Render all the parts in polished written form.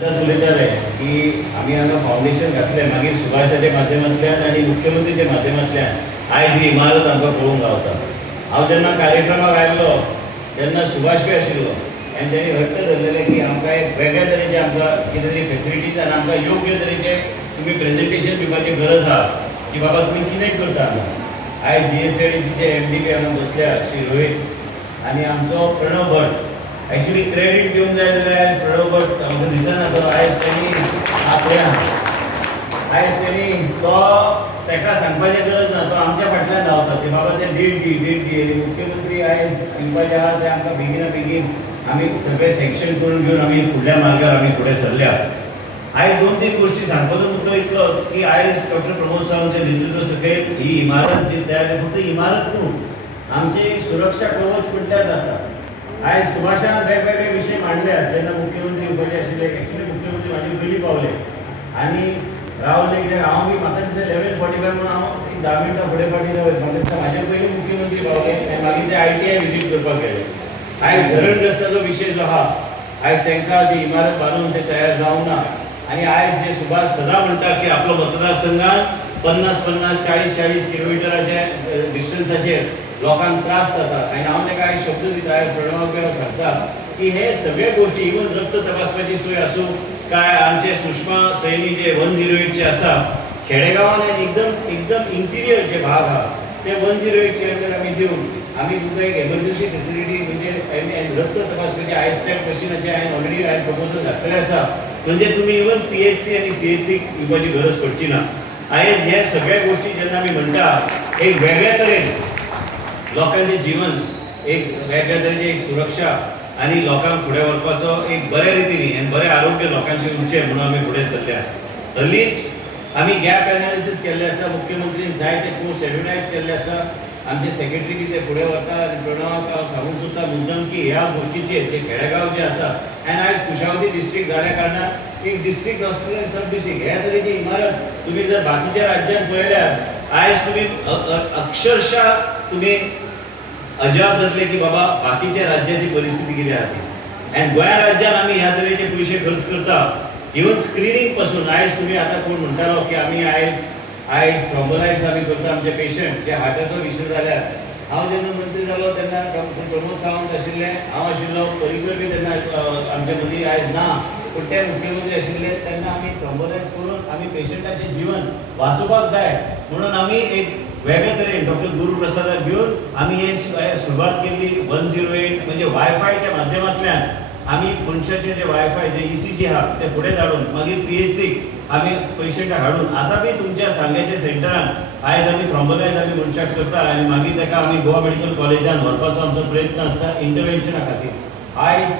उलयताले की आमी हांगा फावंडेशन घातलें मागीर सुभाषाच्या माध्यमांतल्यान आनी मुख्यमंत्रीच्या माध्यमांतल्यान आयज ही इमारत आमकां पळोवंक गावता। हांव जेन्ना कार्यक्रमाक आयल्लो तेन्ना सुभाष बी आशिल्लो आनी तेणी हट्ट धरलेले की आमकां एक वेगळ्या तरेचे आमकां कितें तरी फेसिलिटीज आनी आमकां योग्य तरेचे तुमी प्रेजेंटेशन दिवपाची गरज आहा की बाबा तुमी कितें करता हांगा। आयज GSIDCचे MD बी हांगा बसल्या श्री रोहित आनी आमचो प्रणव भट। एक्चुअली क्रेडिट घेऊन जाय जाल्यार प्रणव भट आमकां दिसना तो आयज तेणी आपल्या आयज तेणी तो ताका सांगपाची गरज ना, तो आमच्या फाटल्यान धांवता की बाबा ते डेट दी आनी मुख्यमंत्री आयज येवपाचे आहा ते आमकां बेगिना बेगीन आमी सगळे सँक्शन करून घेवन आमी फुडल्या मार्गार आमी फुडें सरल्या। आयज 2-3 गोष्टी सांगपाचो मुद्दो इतलोच की आयज डॉक्टर प्रमोद सावंतच्या नेतृत्व सकयल ही इमारत जी तयार जाली, फक्त इमारत न्हू आमचे सुरक्षा कवच म्हटल्यार जाता। आयज सुभाषान वेगवेगळे विशय मांडल्या जेन्ना मुख्यमंत्री येवपाचे आशिल्ले, एक्चुअली मुख्यमंत्री म्हाजे पयलीं पावले आनी रावले कित्याक हांव बी म्हाका दिसता 11:45 म्हणून हांव 10 मिनटां फुडें फाटीं रावले, म्हाका दिसता म्हाजे पयलीं मुख्यमंत्री पावले आनी मागीर ते ITI विजीट करपाक गेले। आयज धरणग्रस्ताचो विशय जो आहा आयज तांकां ती इमारत बांदून ते तयार जावंक ना आनी आयज जे सुभाष सदां म्हणटा की आपलो मतदारसंघात 50-50, 40-40 किलोमिटराचे डिस्टन्साचेर लोकांक त्रास जाता आनी हांव ताका आयज शब्द दिता, आयज प्रणवाक हांव सांगता की हे सगळे गोश्टी इवन रक्त तपासपाची सोय आसूं काय आमचे सुषमा सैनी जे 108 चे आसा खेडेगांवान एकदम इंटिरियर जे भाग आहा ते 108 चेर आमी दिवन आमी तुमकां एक एमर्जन्सी फेसिलिटी म्हणजे रक्त तपासपाची आयस्टॅक मशिनाचे हांवें ऑलरेडी प्रपोजल घातलेलें आसा, म्हणजे तुमी इवन PHC आनी CHC येवपाची गरज पडची ना। आयज हे सगळे गोश्टी जेन्ना आमी म्हणटा एक वेगळ्या तरेन लोकांचे जीवन एक वेगळ्या तरेची एक सुरक्षा आनी लोकांक फुडें व्हरपाचो एक बऱ्या रितीन आनी बरें आरोग्य लोकांचें उरचें म्हणून आमी फुडें सरल्या। हल्लीच आमी गॅप एनालिसीस केल्लें आसा, मुख्यमंत्रीन जायते पोस्ट एडवर्टायज केल्ले आसा, आमचे सेक्रेटरी बी ते फुडें व्हरता आनी प्रणवाक हांव सांगूंक सोदता मुद्दम की ह्या गोश्टीचेर जे खेडेगांव जे आसा आनी आयज कुशावती डिस्ट्रिक्ट जाल्या कारणान एक डिस्ट्रिक्ट हॉस्पिटल आनी सब डिस्ट्रिक्ट ह्या तरेची इमारत तुमी जर बाकीच्या राज्यांत पळयल्यार आयज तुमी अक्षरशः तुमी अजाप जातले की बाबा बाकीच्या राज्याची परिस्थिती कितें आहा ती आनी गोंया राज्यान आमी ह्या तरेचे पयशे खर्च करता इवन स्क्रिनींग पासून। आयज तुमी आतां कोण म्हणटालो की आमी आयज थ्रॉम्बोलायज आमी करता आमचे पेशंट जे हार्टाचो विशय जाल्यार हांव जेन्ना मंत्री जालो तेन्ना डॉक्टर प्रमोद सावंत आशिल्ले, हांव आशिल्लो, पर्रीकर बी तेन्ना आमचे मदीं आयज ना, पूण ते मुख्यमंत्री आशिल्ले तेन्ना आमी थ्रॉम्बोलायज करून आमी पेशंटाचें जीवन वाचोवपाक जाय म्हणून आमी एक वेगळे तरेन डॉक्टर गुरुप्रसादाक घेवन आमी हे सुरवात केल्ली 108 म्हणजे वायफायच्या माध्यमांतल्यान आमी मनशाचे जे वायफाय जे ECG आहा ते फुडें धाडून मागीर PHC आमी पेशंटाक हाडून आतां बी तुमच्या सांग्याच्या सेंटरान आयज आमी थ्रॉम्बोलायज आमी मनशाक करता आनी मागीर ताका आमी गोवा मेडिकल कॉलेजान व्हरपाचो आमचो प्रयत्न आसता इंटरव्हेन्शना खातीर। आयज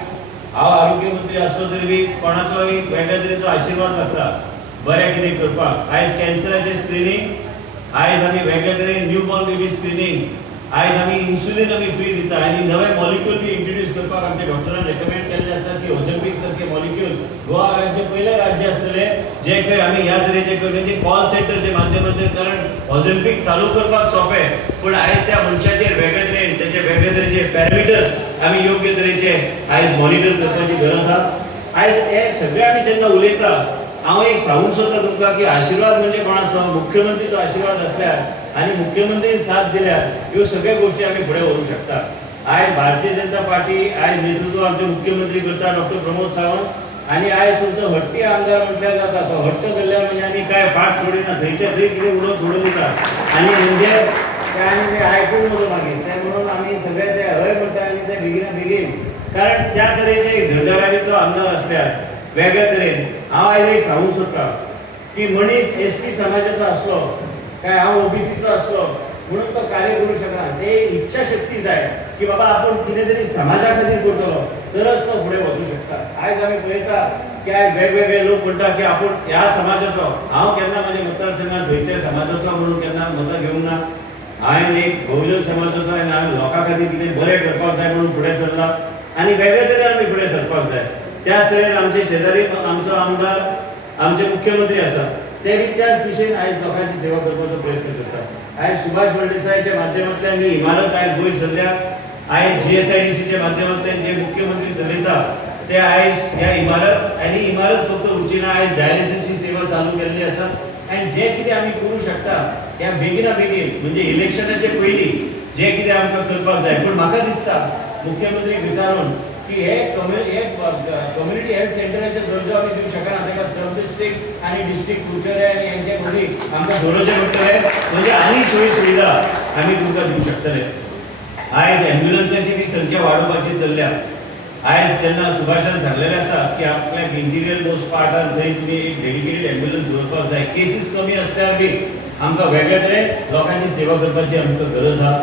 हांव आरोग्य मंत्री आसलो तरी बी कोणाचोय वेगळ्या तरेचो आशिर्वाद लागता बरें कितें करपाक। आयज कॅन्सराचें स्क्रिनींग, आयज आमी वेगळ्या तरेन न्यूबॉर्न बेबी स्क्रिनींग, आयज आमी इन्सुलीन आमी फ्री दिता आनी नवे मॉलिक्यूल बी इंट्रोड्यूस करपाक आमच्या डॉक्टरान रेकमेंड केल्ले आसा की ऑझेम्पिक सारखे मॉलिक्यूल गोवा राज्य पयलें राज्य आसतलें जे खंय आमी ह्या तरेचे म्हणजे कॉल सेंटरचे माध्यमांतल्यान, कारण ऑझेम्पिक चालू करपाक सोंपें पूण आयज त्या मनशाचेर वेगळे तरेन तेचे वेगळे तरेचे पॅरामिटर्स आमी योग्य तरेचे आयज मॉनिटर करपाची गरज आहा। आयज हे सगळे आमी जेन्ना उलयता हांव एक सांगूंक सोदता तुमकां की आशिर्वाद म्हणजे कोणाचो, मुख्यमंत्रीचो आशिर्वाद आसल्यार आनी मुख्यमंत्रीन साथ दिल्यार ह्यो सगळ्यो गोश्टी आमी फुडें व्हरूंक शकता। आयज भारतीय जनता पार्टी आयज नेतृत्व आमचे मुख्यमंत्री करता डॉक्टर प्रमोद सावंत आनी आयज तुमचो हट्टी आमदार म्हटल्यार जाता, तो हट्ट केल्ल्या म्हणजे आनी कांय फाट सोडिना, थंयच्या थंय कितें उडोवन सोडून दिता आनी म्हणजे ते आनी ते आयकूंक नजो मागीर ते म्हणून आमी सगळे ते हय म्हणटा आनी ते बेगिना बेगीन, कारण त्या तरेचे एक धडधडाडीचो आमदार आसल्यार वेगळ्या तरेन हांव आयज एक सांगूंक सोदता की मनीस ST समाजाचो आसलो काय हांव OBCचो आसलो म्हणून तो कार्य करूं शकना, ते इच्छा शक्ती जाय की बाबा आपूण कितें तरी समाजा खातीर करतलो तरच तो फुडें वचूं शकता। आयज आमी पळयता की आयज वेगवेगळे लोक म्हणटा की आपूण ह्या समाजाचो, हांव केन्ना म्हाज्या मतदारसंघात खंयच्या समाजाचो म्हणून केन्ना मतां घेवंक ना, हांवें एक बहुजन समाजाचो आनी हांवें लोकां खातीर कितें बरें करपाक जाय म्हणून फुडें सरला आनी वेगळे तरेन आमी फुडें सरपाक जाय। त्याच तरेन आमचे शेजारी आमचो आमदार आमचे मुख्यमंत्री आसा ते बी त्याच दिशेन आयज लोकांची सेवा करपाचो प्रयत्न करतात। आयज सुभाष फळदेसायच्या माध्यमांतल्यान ही इमारत आयज गोंय सरल्या, आयज GSIDCच्या माध्यमांतल्यान जे मुख्यमंत्री चलयता ते आयज ह्या इमारत आनी इमारत फक्त उची ना, आयज डायलिसिसची सेवा चालू केल्ली आसा आनी जे कितें आमी करूं शकता ह्या बेगिना बेगीन म्हणजे इलेक्शनाचे पयलीं जे कितें आमकां करपाक जाय. पूण म्हाका दिसता मुख्यमंत्रीक विचारून की हे कम्युनिटी हेल्थ सेंटराचे दर्जो आमी दिवंक शकना, ताका सब डिस्ट्रिक्ट आनी डिस्ट्रिक्ट फ्युचर आनी हेंचे मदीं आमकां दवरचें पडटलें, म्हणजे आनी सोयी सुविधा आमी तुमकां दिवंक शकतले. आयज एम्ब्युलन्साची बी संख्या वाडोवपाची चल्ल्या. आयज जेन्ना सुभाषान सांगलेलें आसा की आपल्याक इंटिरियर मोस्ट पार्टान थंय तुमी एक डेडिकेटेड एम्ब्युलन्स दवरपाक जाय. केसीस कमी आसल्यार बी आमकां वेगळे तरेन लोकांची सेवा करपाची आमकां गरज आहा.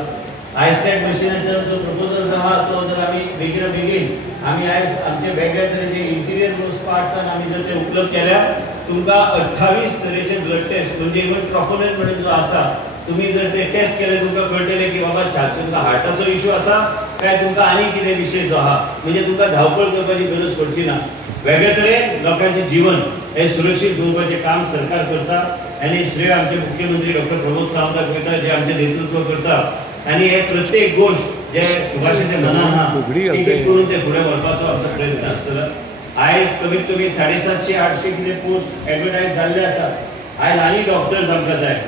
आयस्टॅट मशिनाचो जो प्रपोजल आहा तो जर आमी बेगिना बेगीन आमी आयज आमचे वेगळे तरेचे इंटिरियर मोस्ट पार्ट्सान आमी जर ते उपलब्ध केल्यार तुमकां 28 तरेचे ब्लड टेस्ट म्हणजे इवन ट्रोपोनिन म्हणून जो आसा तुम्ही जर ते टेस्ट केले तुमकां कळटलें की बाबा तुमकां हार्टाचो इश्यू आसा काय तुमकां आनी कितें विशय जो आहा, म्हणजे तुमकां धांवपळ करपाची गरज पडची ना. वेगळे तरेन लोकांचें जीवन हे सुरक्षीत दवरपाचें काम सरकार करता आनी श्रेय आमचे मुख्यमंत्री डॉक्टर प्रमोद सावंताक वयता जे आमचें नेतृत्व करता आनी हे प्रत्येक गोश्ट जे सुभाषाच्या मनान आहा ती करून ते फुडें व्हरपाचो आमचो प्रयत्न आसतलो. आयज कमीत कमी 750-800 कितें पोस्ट एडवर्टायज जाल्ले आसात. आयज आनी डॉक्टर्स आमकां जाय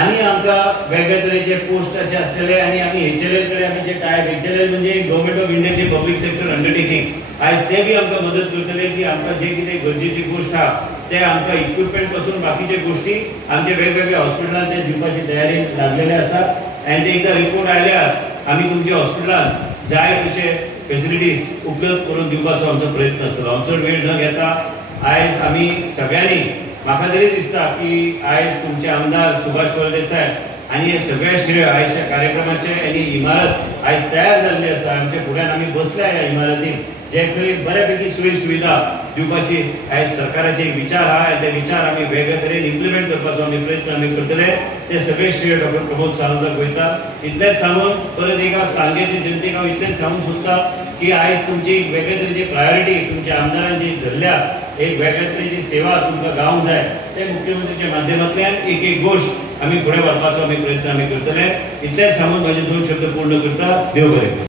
आनी आमकां वेगळे तरेचे पोस्टाचे आसलेले आनी आमी HLL कडेन आमी जे टायप HLL म्हणजे गव्हर्नमेंट ऑफ इंडियाचे पब्लीक सेक्टर अंडरटेकिंग आयज ते बी आमकां मदत करतले की आमकां जे कितें गरजेची गोश्ट आहा ते आमकां इक्विपमेंट पासून बाकीचे गोश्टी आमचे वेगवेगळ्या हॉस्पिटलांत ते दिवपाची तयारी लागलेले आसा. आनी ते एकदां रिपोर्ट आयल्यार आमी तुमच्या हॉस्पिटलान जाय तशे फेसिलिटीज उपलब्ध करून दिवपाचो आमचो प्रयत्न आसतलो. आमचो वेळ न घेता आयज आमी सगळ्यांनी म्हाका तरी दिसता की आयज तुमचे आमदार सुभाष फळदेसाय आनी हे सगळे श्रेय आयजच्या कार्यक्रमाचे आनी इमारत आयज तयार जाल्ली आसा. आमच्या फुड्यान आमी बसल्या ह्या इमारतीन जे खंय बऱ्यापैकी सोयी सुविधा दिवपाची आयज सरकाराचे एक विचार आहा आनी ते विचार आमी वेगळे तरेन इम्प्लिमेंट करपाचो आमी प्रयत्न आमी करतले. ते सगळे श्रेय डॉक्टर प्रमोद सावंताक वयता. इतलेंच सांगून परत एक सांगेची जनतेक हांव इतलेंच सांगूंक सोदता की आयज तुमची एक वेगळे तरेची प्रायोरिटी तुमच्या आमदारांची धरल्या एक वेगळे तरेची सेवा तुमकां गावंक जाय ते मुख्यमंत्रीच्या माध्यमांतल्यान एक एक गोश्ट आमी फुडें व्हरपाचो आमी प्रयत्न आमी करतले. इतलेंच सांगून म्हाजे 2 शब्द पूर्ण करता. देव बरें.